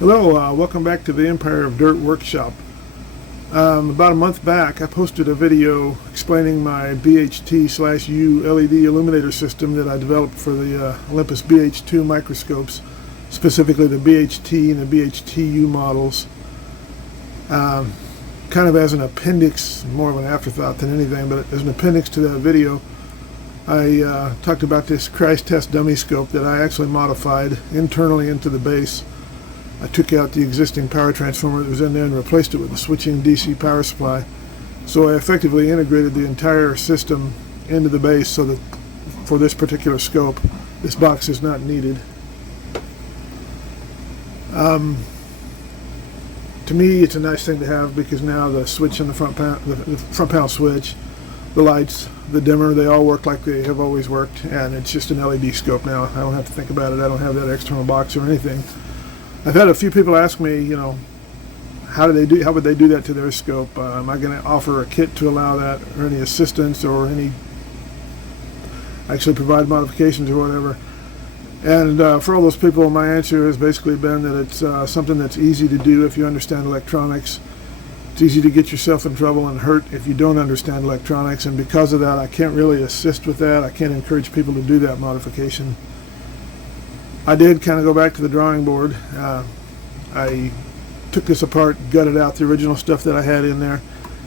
Hello, welcome back to the Empire of Dirt workshop. About a month back, I posted a video explaining my BHT/U LED illuminator system that I developed for the Olympus BH2 microscopes, specifically the BHT and the BHTU models. Kind of as an appendix, more of an afterthought than anything, but as an appendix to that video, I talked about this crash test dummy scope that I actually modified internally into the base. I took out the existing power transformer that was in there and replaced it with a switching DC power supply. So I effectively integrated the entire system into the base so that for this particular scope, this box is not needed. To me, it's a nice thing to have because now the switch in the front panel switch, the lights, the dimmer, they all work like they have always worked, and it's just an LED scope now. I don't have to think about it. I don't have that external box or anything. I've had a few people ask me, how would they do that to their scope? Am I going to offer a kit to allow that, or any assistance, or actually provide modifications or whatever? And for all those people, my answer has basically been that it's something that's easy to do if you understand electronics. It's easy to get yourself in trouble and hurt if you don't understand electronics, and because of that, I can't really assist with that. I can't encourage people to do that modification. I did kind of go back to the drawing board. I took this apart, gutted out the original stuff that I had in there,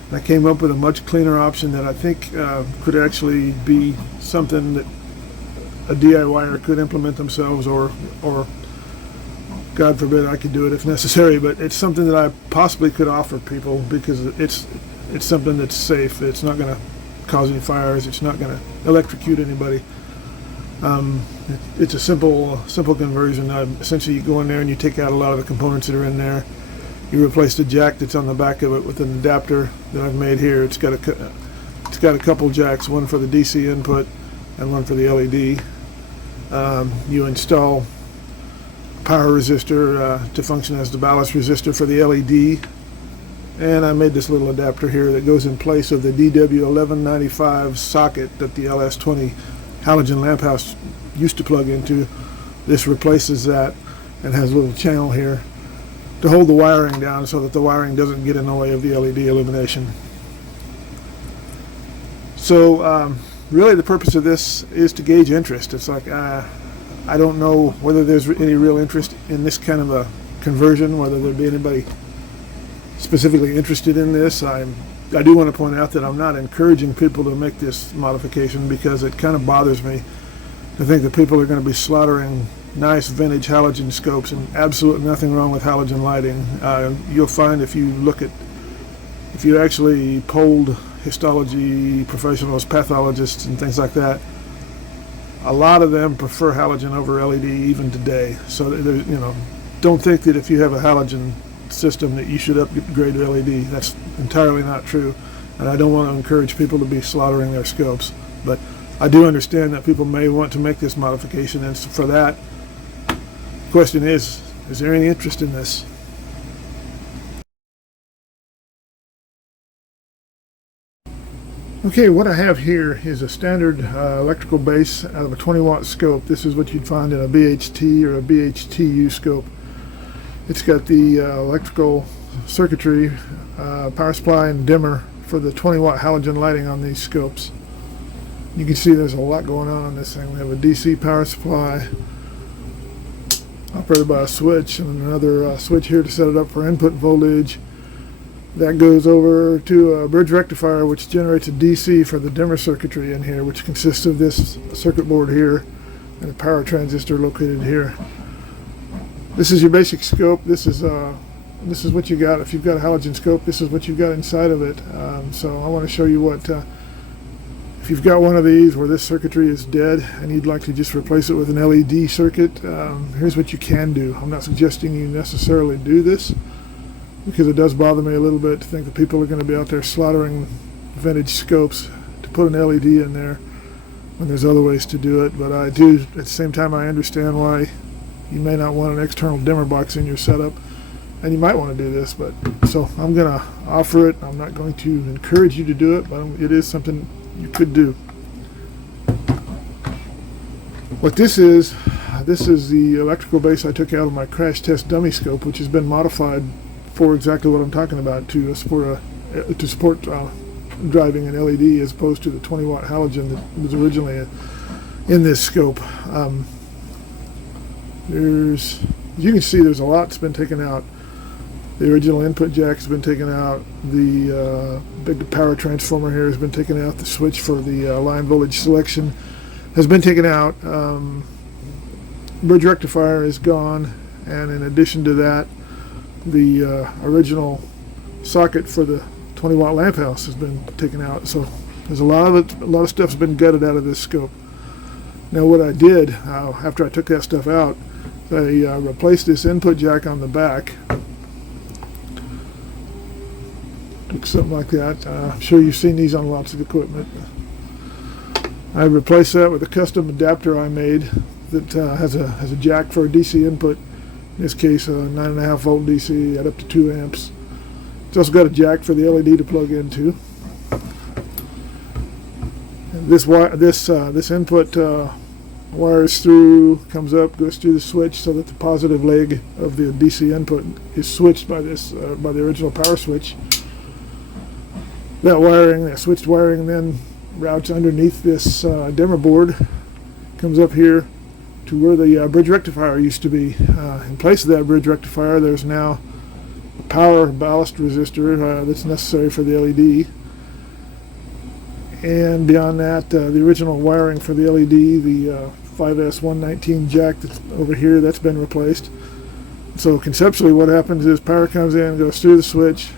and I came up with a much cleaner option that I think could actually be something that a DIYer could implement themselves, or God forbid I could do it if necessary, but it's something that I possibly could offer people because it's something that's safe. It's not going to cause any fires. It's not going to electrocute anybody. It's a simple conversion. Essentially, you go in there and you take out a lot of the components that are in there. You replace the jack that's on the back of it with an adapter that I've made here. It's got a couple jacks, one for the DC input and one for the LED. You install a power resistor to function as the ballast resistor for the LED. And I made this little adapter here that goes in place of the DW1195 socket that the LS20 halogen lamp house used to plug into. This replaces that and has a little channel here to hold the wiring down so that the wiring doesn't get in the way of the LED illumination. So really the purpose of this is to gauge interest. It's like I don't know whether there's any real interest in this kind of a conversion, whether there'd be anybody specifically interested in this. I do want to point out that I'm not encouraging people to make this modification because it kind of bothers me to think that people are going to be slaughtering nice vintage halogen scopes, and absolutely nothing wrong with halogen lighting. You'll find if you actually polled histology professionals, pathologists, and things like that, a lot of them prefer halogen over LED even today. So don't think that if you have a halogen system that you should upgrade to LED. That's entirely not true, and I don't want to encourage people to be slaughtering their scopes, but I do understand that people may want to make this modification, and for that, the question is there any interest in this? Okay, what I have here is a standard electrical base out of a 20-watt scope. This is what you'd find in a BHT or a BHTU scope. It's got the electrical circuitry, power supply, and dimmer for the 20-watt halogen lighting on these scopes. You can see there's a lot going on this thing. We have a DC power supply operated by a switch, and another switch here to set it up for input voltage. That goes over to a bridge rectifier, which generates a DC for the dimmer circuitry in here, which consists of this circuit board here and a power transistor located here. This is your basic scope. This is what you got. If you've got a halogen scope, this is what you've got inside of it. So I want to show you what, if you've got one of these where this circuitry is dead and you'd like to just replace it with an LED circuit, here's what you can do. I'm not suggesting you necessarily do this because it does bother me a little bit to think that people are going to be out there slaughtering vintage scopes to put an LED in there when there's other ways to do it. But I do, at the same time, I understand why you may not want an external dimmer box in your setup, and you might want to do this. But so I'm going to offer it. I'm not going to encourage you to do it, but it is something you could do. What this is this is the electrical base I took out of my crash test dummy scope, which has been modified for exactly what I'm talking about, to support driving an LED as opposed to the 20 watt halogen that was originally in this scope. As you can see, there's a lot that's been taken out. The original input jack has been taken out. The big power transformer here has been taken out. The switch for the line voltage selection has been taken out. Bridge rectifier is gone, and in addition to that, the original socket for the 20 watt lamp house has been taken out. So there's a lot of stuff's been gutted out of this scope. Now what I did after I took that stuff out, I replaced this input jack on the back. Took something like that. I'm sure you've seen these on lots of equipment. I replaced that with a custom adapter I made that has a jack for a DC input. In this case, a 9.5 volt DC at up to 2 amps. It's also got a jack for the LED to plug into. And this input wires through, comes up, goes through the switch so that the positive leg of the DC input is switched by the original power switch. That switched wiring, then routes underneath this dimmer board, comes up here to where the bridge rectifier used to be. In place of that bridge rectifier, there's now a power ballast resistor that's necessary for the LED. And beyond that, the original wiring for the LED, the 5S119 jack that's over here, that's been replaced. So conceptually what happens is power comes in, goes through the switch,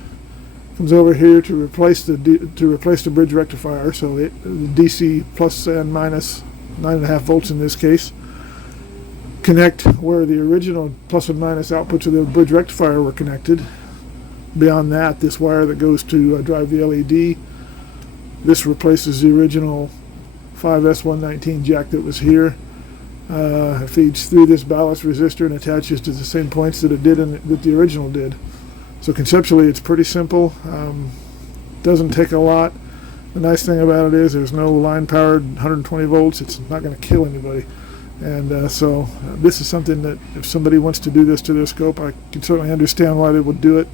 comes over here to replace the bridge rectifier, so the DC plus and minus 9.5 volts in this case connect where the original plus and minus outputs of the bridge rectifier were connected. Beyond that, this wire that goes to drive the LED, this replaces the original 5S119 jack that was here. It feeds through this ballast resistor and attaches to the same points that it did that the original did. So conceptually it's pretty simple. Doesn't take a lot. The nice thing about it is there's no line powered 120 volts. It's not going to kill anybody. And so this is something that if somebody wants to do this to their scope, I can certainly understand why they would do it.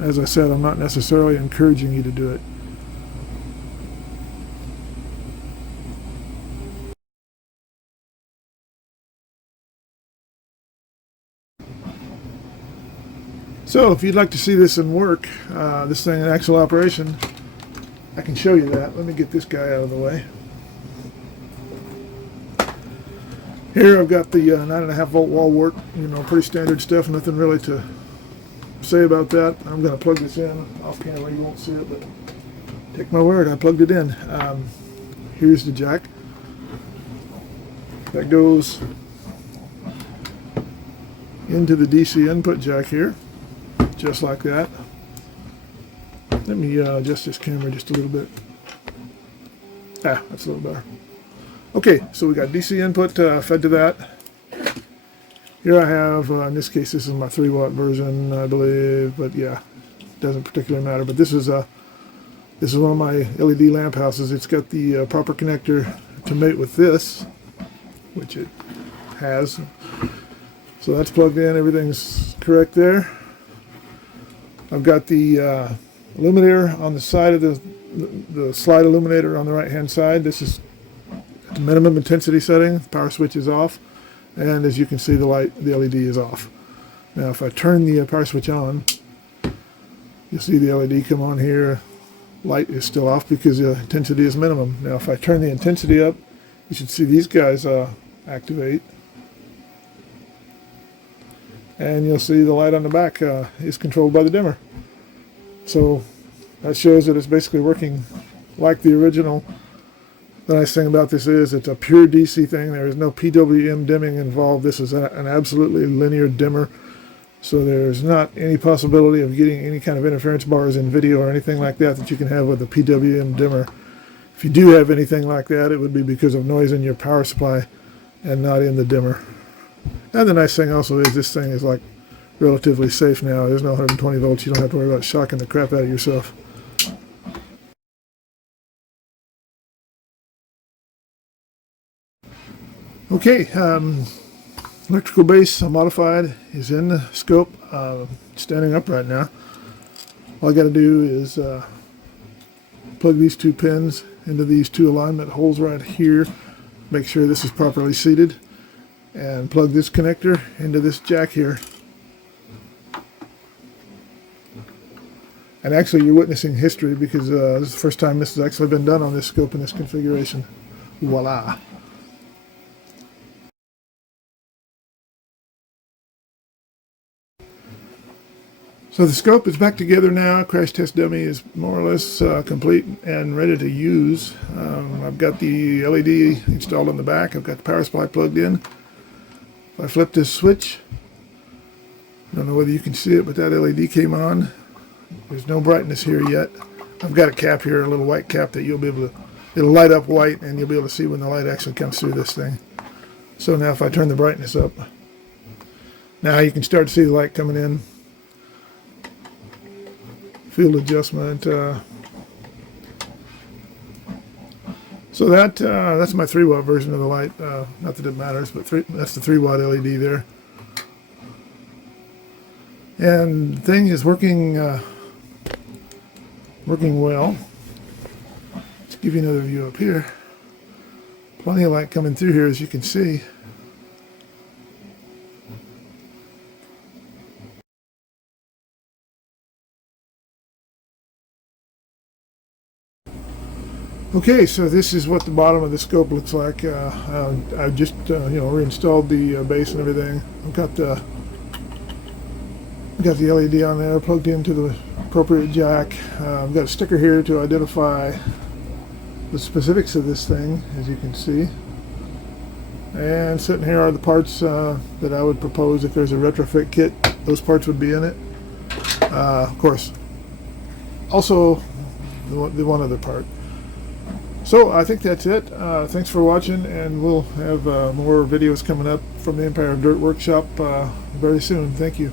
As I said, I'm not necessarily encouraging you to do it. So if you'd like to see this in work, this thing in actual operation, I can show you that. Let me get this guy out of the way. Here I've got the 9.5 volt wall wart, pretty standard stuff, nothing really to say about that. I'm going to plug this in off camera, you won't see it, but take my word, I plugged it in. Here's the jack. That goes into the DC input jack here, just like that. Let me adjust this camera just a little bit. That's a little better. Okay, so we got DC input fed to that. Here I have, in this case, this is my 3 watt version, I believe, but yeah, it doesn't particularly matter. But this is one of my LED lamp houses. It's got the proper connector to mate with this, which it has. So that's plugged in, everything's correct there. I've got the illuminator on the side of the slide illuminator on the right hand side. This is the minimum intensity setting. The power switch is off, and as you can see, the LED is off. Now if I turn the power switch on, you'll see the LED come on here. Light is still off because the intensity is minimum. Now if I turn the intensity up, you should see these guys activate, and you'll see the light on the back is controlled by the dimmer. So that shows that it's basically working like the original. The nice thing about this is it's a pure DC thing. There is no PWM dimming involved. This is an absolutely linear dimmer. So there's not any possibility of getting any kind of interference bars in video or anything like that that you can have with a PWM dimmer. If you do have anything like that, it would be because of noise in your power supply and not in the dimmer. And the nice thing also is this thing is like relatively safe now. There's no 120 volts. You don't have to worry about shocking the crap out of yourself. Okay, Electrical base modified is in the scope, standing up right now. All I got to do is plug these two pins into these two alignment holes right here, make sure this is properly seated, and plug this connector into this jack here. And actually you're witnessing history because this is the first time this has actually been done on this scope in this configuration. Voila! So the scope is back together now. Crash test dummy is more or less complete and ready to use. I've got the LED installed on the back. I've got the power supply plugged in. If I flip this switch, I don't know whether you can see it, but that LED came on. There's no brightness here yet. I've got a cap here, a little white cap that you'll be able to, it'll light up white and you'll be able to see when the light actually comes through this thing. So now if I turn the brightness up, now you can start to see the light coming in. Field adjustment. So that's my 3-watt version of the light. Not that it matters, but that's the 3-watt LED there. And the thing is working well. Let's give you another view up here. Plenty of light coming through here, as you can see. Okay, so this is what the bottom of the scope looks like. I just reinstalled the base and everything. I've got the LED on there plugged into the appropriate jack. I've got a sticker here to identify the specifics of this thing, as you can see. And sitting here are the parts that I would propose if there's a retrofit kit. Those parts would be in it. Of course, also the one other part. So I think that's it. Thanks for watching, and we'll have more videos coming up from the Empire of Dirt Workshop very soon. Thank you.